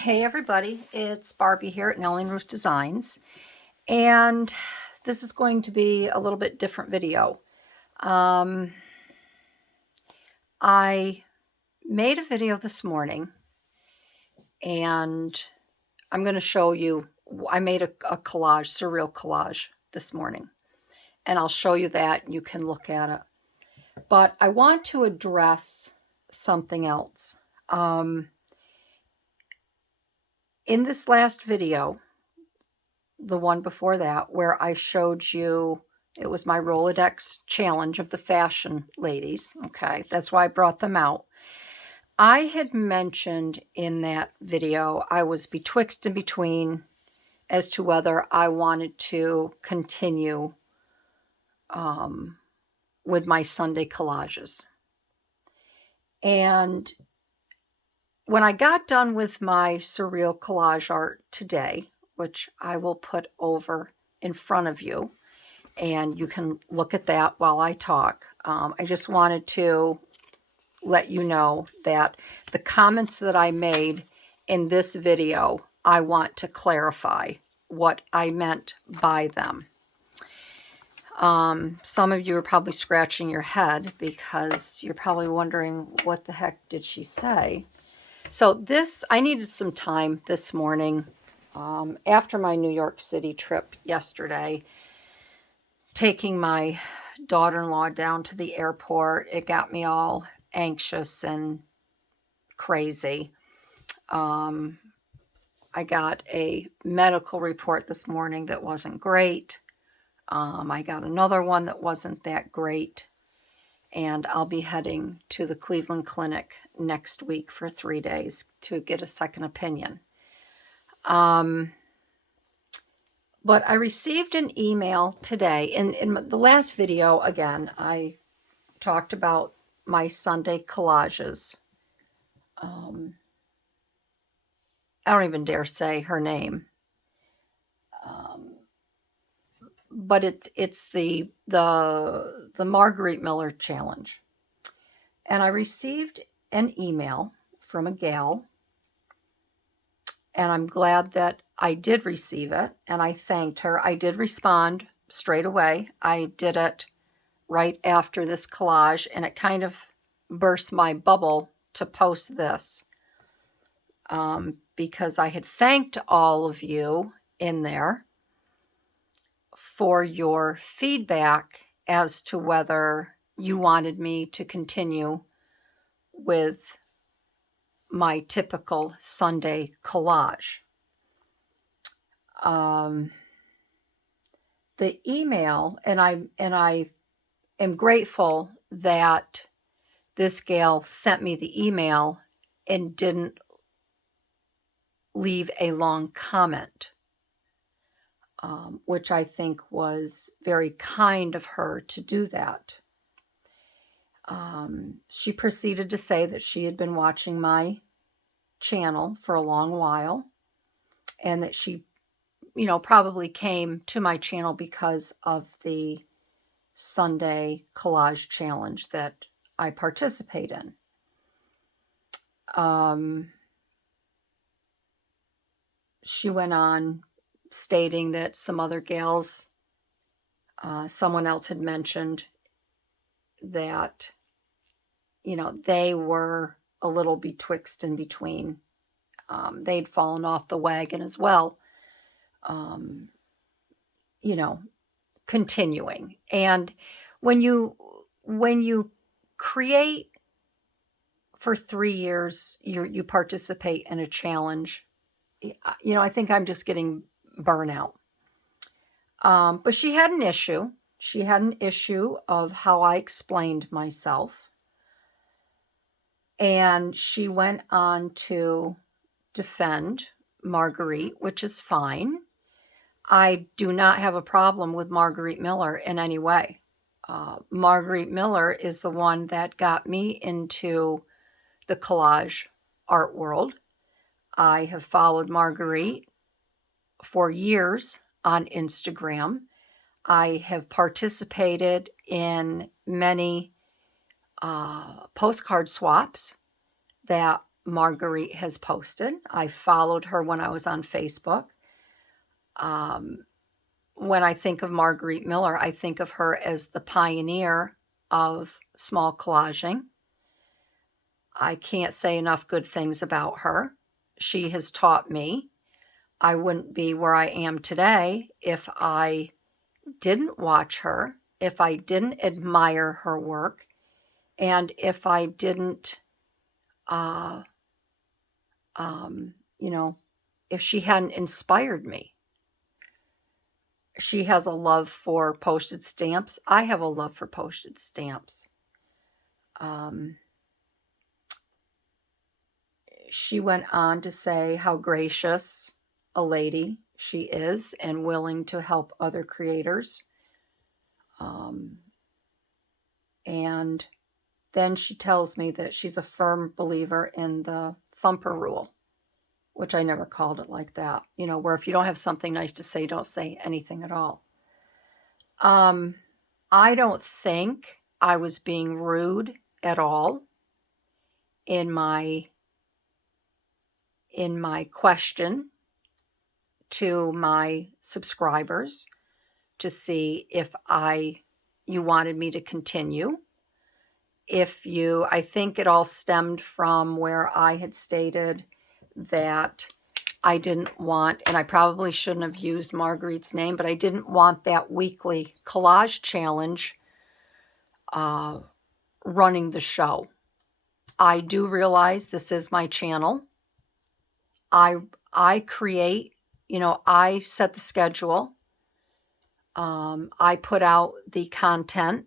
Hey everybody, it's Barbie here at Nellie and Ruth Designs, and this is going to be a little bit different video. I made a video this morning, and I'm going to show you. I made a collage, surreal collage this morning, and I'll show you that, and you can look at it. But I want to address something else. In this last video, the one before that, where I showed you, it was my Rolodex challenge of the fashion ladies. Okay, that's why I brought them out. I had mentioned in that video, I was betwixt and between as to whether I wanted to continue with my Sunday collages. And when I got done with my surreal collage art today, which I will put over in front of you, and you can look at that while I talk. I just wanted to let you know that the comments that I made in this video, I want to clarify what I meant by them. Some of you are probably scratching your head because you're probably wondering, what the heck did she say? So this, I needed some time this morning after my New York City trip yesterday, taking my daughter-in-law down to the airport. It got me all anxious and crazy. I got a medical report this morning that wasn't great. I got another one that wasn't that great. And I'll be heading to the Cleveland Clinic next week for 3 days to get a second opinion. But I received an email today. In the last video, again, I talked about my Sunday collages. I don't even dare say her name. But it's the Marguerite Miller challenge. And I received an email from a gal, and I'm glad that I did receive it, and I thanked her. I did respond straight away. I did it right after this collage, and it kind of burst my bubble to post this because I had thanked all of you in there for your feedback as to whether you wanted me to continue with my typical Sunday collage. The email, and I am grateful that this gal sent me the email and didn't leave a long comment, which I think was very kind of her to do that. She proceeded to say that she had been watching my channel for a long while, and that she, probably came to my channel because of the Sunday collage challenge that I participate in. She went on stating that some other gals, someone else had mentioned that, they were a little betwixt and between. They'd fallen off the wagon as well, continuing. And when you create for 3 years, you participate in a challenge, I think I'm just getting burnout. But she had an issue. She had an issue of how I explained myself. And she went on to defend Marguerite, which is fine. I do not have a problem with Marguerite Miller in any way. Marguerite Miller is the one that got me into the collage art world. I have followed Marguerite for years on Instagram. I have participated in many postcard swaps that Marguerite has posted. I followed her when I was on Facebook. When I think of Marguerite Miller, I think of her as the pioneer of small collaging. I can't say enough good things about her. She has taught me. I wouldn't be where I am today if I didn't watch her, if I didn't admire her work, and if I didn't, you know, if she hadn't inspired me. She has a love for postage stamps. I have a love for postage stamps. She went on to say how gracious a lady she is and willing to help other creators. And then she tells me that she's a firm believer in the thumper rule, which I never called it like that, you know, where if you don't have something nice to say, don't say anything at all. I don't think I was being rude at all in my question to my subscribers to see if you wanted me to continue. I think it all stemmed from where I had stated that I didn't want, and I probably shouldn't have used Marguerite's name, but I didn't want that weekly collage challenge running the show. I do realize this is my channel. I create, I set the schedule. I put out the content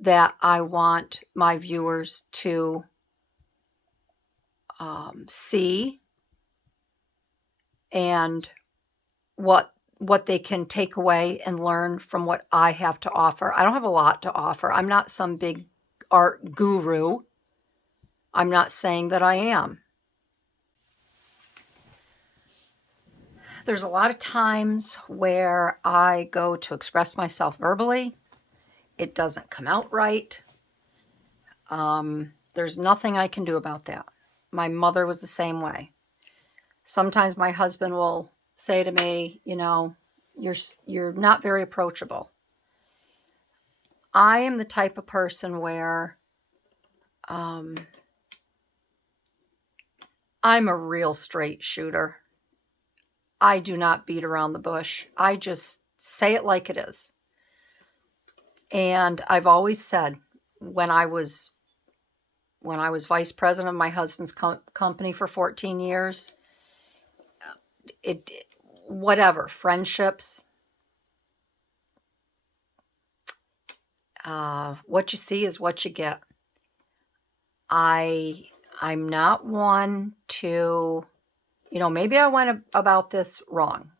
that I want my viewers to see, and what they can take away and learn from what I have to offer. I don't have a lot to offer. I'm not some big art guru. I'm not saying that I am. There's a lot of times where I go to express myself verbally. It doesn't come out right. There's nothing I can do about that. My mother was the same way. Sometimes my husband will say to me, you're not very approachable. I am the type of person where I'm a real straight shooter. I do not beat around the bush. I just say it like it is. And I've always said, when I was vice president of my husband's company for 14 years, whatever, friendships, what you see is what you get. I'm not one to, maybe I went about this wrong.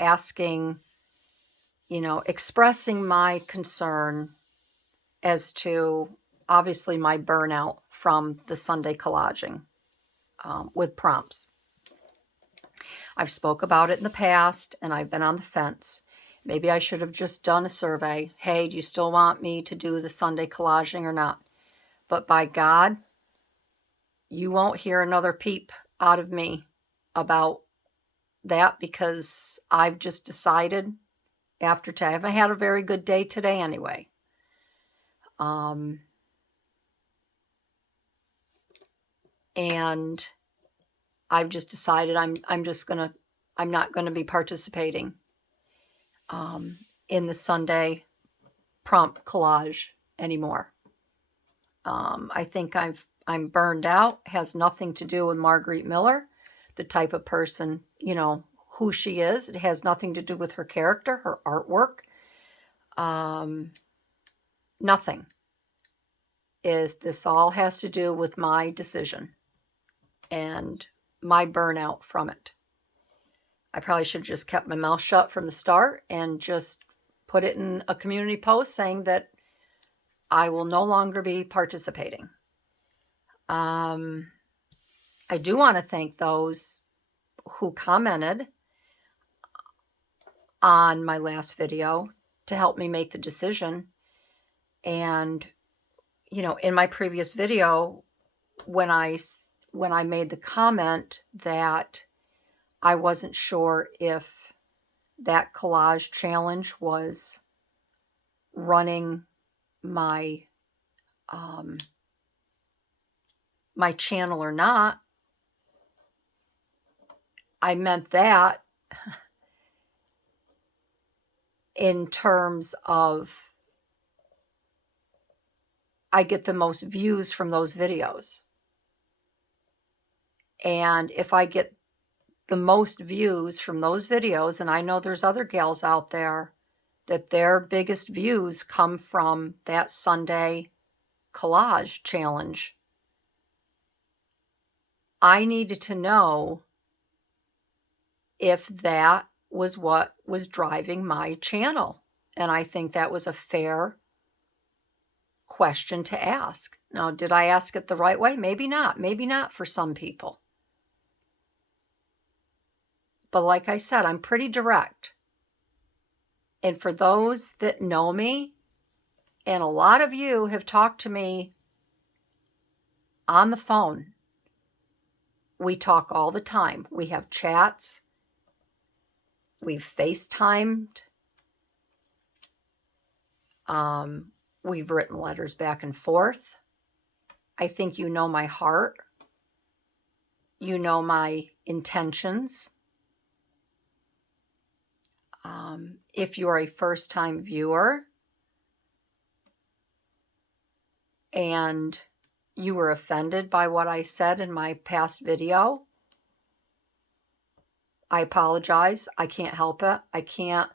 Asking, expressing my concern as to, obviously, my burnout from the Sunday collaging with prompts. I've spoke about it in the past, and I've been on the fence. Maybe I should have just done a survey. Hey, do you still want me to do the Sunday collaging or not? But by God, you won't hear another peep out of me about that, because I've just decided I haven't had a very good day today anyway. And I've just decided I'm not going to be participating in the Sunday prompt collage anymore. I think I'm burned out. It has nothing to do with Marguerite Miller, the type of person, who she is. It has nothing to do with her character, her artwork. Nothing. This all has to do with my decision and my burnout from it. I probably should have just kept my mouth shut from the start and just put it in a community post saying that I will no longer be participating. I do want to thank those who commented on my last video to help me make the decision. And, in my previous video, when I made the comment that I wasn't sure if that collage challenge was running my my channel or not, I meant that in terms of I get the most views from those videos. And if I get the most views from those videos, and I know there's other gals out there that their biggest views come from that Sunday collage challenge, I needed to know if that was what was driving my channel. And I think that was a fair question to ask. Now, did I ask it the right way? Maybe not. Maybe not for some people. But like I said, I'm pretty direct. And for those that know me, and a lot of you have talked to me on the phone, we talk all the time. We have chats. We've FaceTimed. We've written letters back and forth. I think you know my heart. You know my intentions. If you're a first-time viewer and you were offended by what I said in my past video, I apologize. I can't help it. I can't.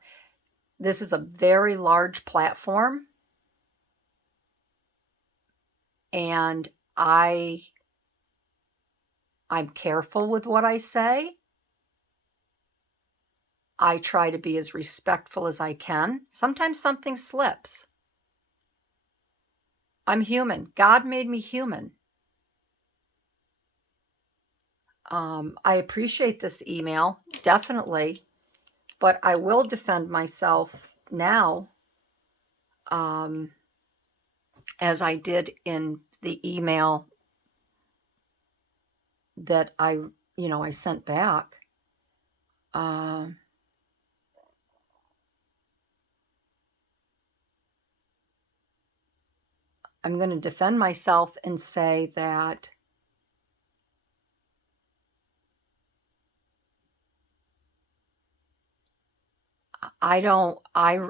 This is a very large platform, and I'm careful with what I say. I try to be as respectful as I can. Sometimes something slips. I'm human. God made me human. I appreciate this email, definitely, but I will defend myself now, as I did in the email that I sent back. I'm going to defend myself and say that I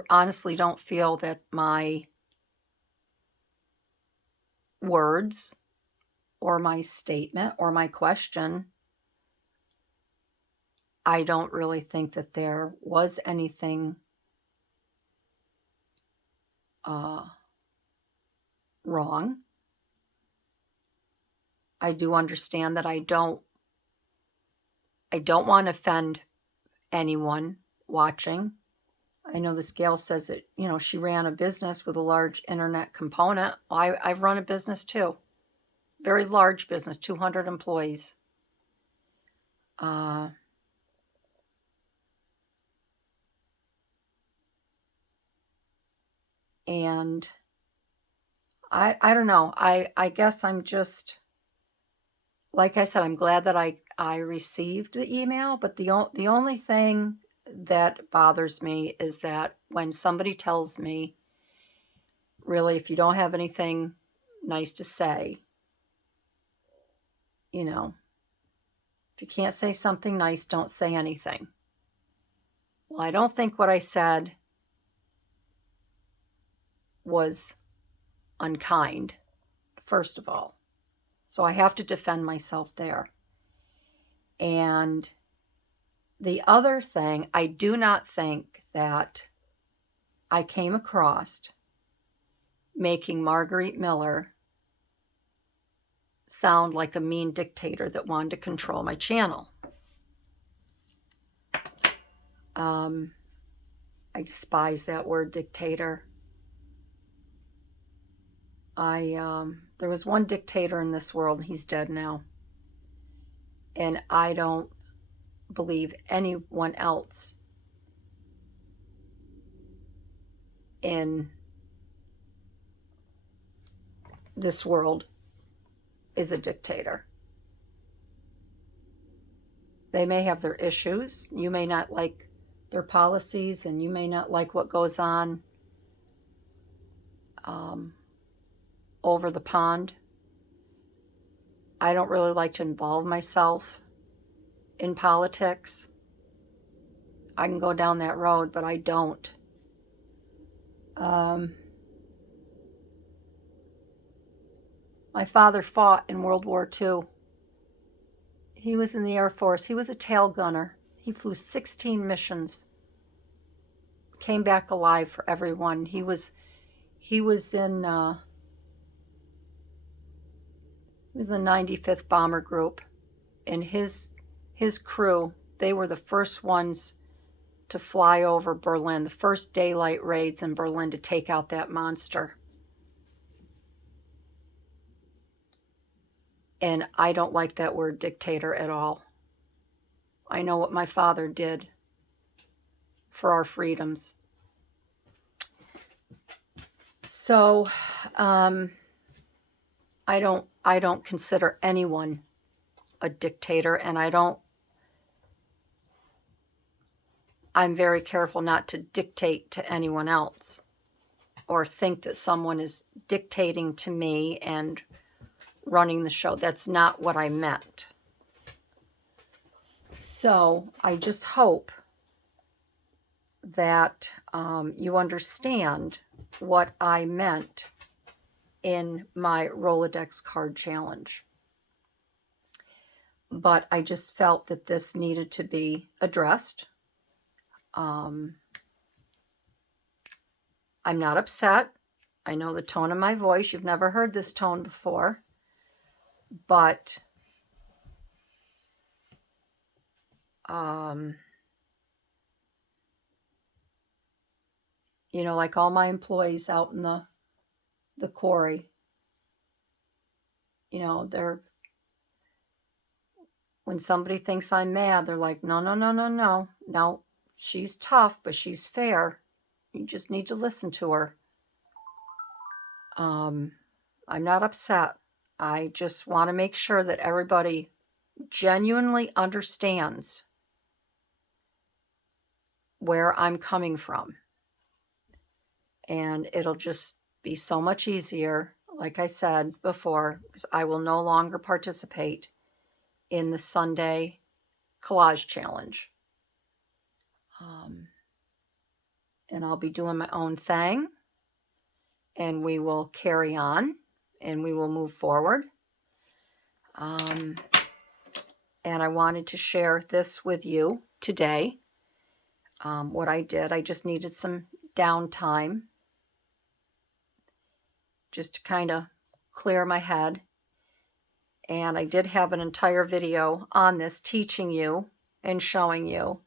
honestly don't feel that my words or my statement or my question, I don't really think that there was anything wrong. I do understand that I don't want to offend anyone watching. I know this gal says that, she ran a business with a large internet component. I've run a business too. Very large business, 200 employees. And I don't know. I guess I'm just, like I said, I'm glad that I received the email, but the only thing that bothers me is that when somebody tells me, really, if you don't have anything nice to say, if you can't say something nice, don't say anything. Well, I don't think what I said was unkind, first of all. So I have to defend myself there. And the other thing, I do not think that I came across making Marguerite Miller sound like a mean dictator that wanted to control my channel. I despise that word, dictator. There was one dictator in this world, and he's dead now. And I don't believe anyone else in this world is a dictator. They may have their issues. You may not like their policies, and you may not like what goes on over the pond. I don't really like to involve myself in politics. I can go down that road, but I don't. My father fought in World War II. He was in the Air Force. He was a tail gunner. He flew 16 missions. Came back alive for everyone. He was in the 95th Bomber Group, and his crew, they were the first ones to fly over Berlin, the first daylight raids in Berlin to take out that monster. And I don't like that word dictator at all. I know what my father did for our freedoms. So I don't consider anyone a dictator, and I'm very careful not to dictate to anyone else or think that someone is dictating to me and running the show. That's not what I meant. So I just hope that you understand what I meant in my Rolodex card challenge. But I just felt that this needed to be addressed. I'm not upset. I know the tone of my voice. You've never heard this tone before. But you know, like all my employees out in the quarry, you know, when somebody thinks I'm mad, they're like, no, she's tough, but she's fair. You just need to listen to her. I'm not upset. I just want to make sure that everybody genuinely understands where I'm coming from. And it'll just be so much easier, like I said before, because I will no longer participate in the Sunday collage challenge. And I'll be doing my own thing, and we will carry on, and we will move forward. And I wanted to share this with you today. What I did, I just needed some downtime just to kind of clear my head. And I did have an entire video on this teaching you and showing you.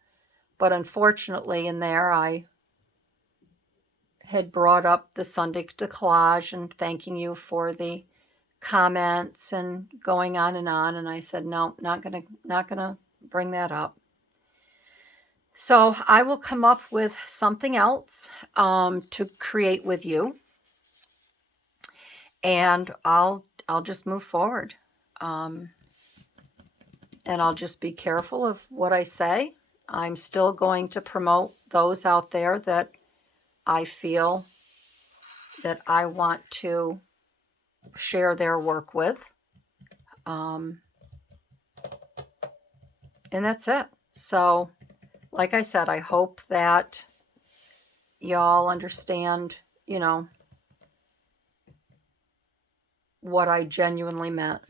But unfortunately in there I had brought up the Sunday collage and thanking you for the comments and going on. And I said, no, not gonna bring that up. So I will come up with something else to create with you. And I'll just move forward. And I'll just be careful of what I say. I'm still going to promote those out there that I feel that I want to share their work with. And that's it. So, like I said, I hope that y'all understand, you know, what I genuinely meant.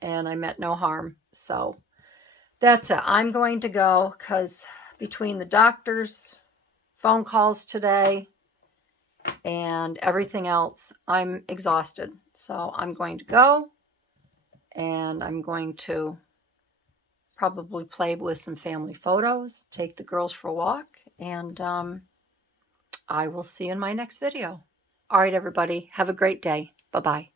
And I meant no harm. So that's it. I'm going to go because between the doctor's phone calls today and everything else, I'm exhausted. So I'm going to go, and I'm going to probably play with some family photos, take the girls for a walk, and I will see you in my next video. All right, everybody. Have a great day. Bye-bye.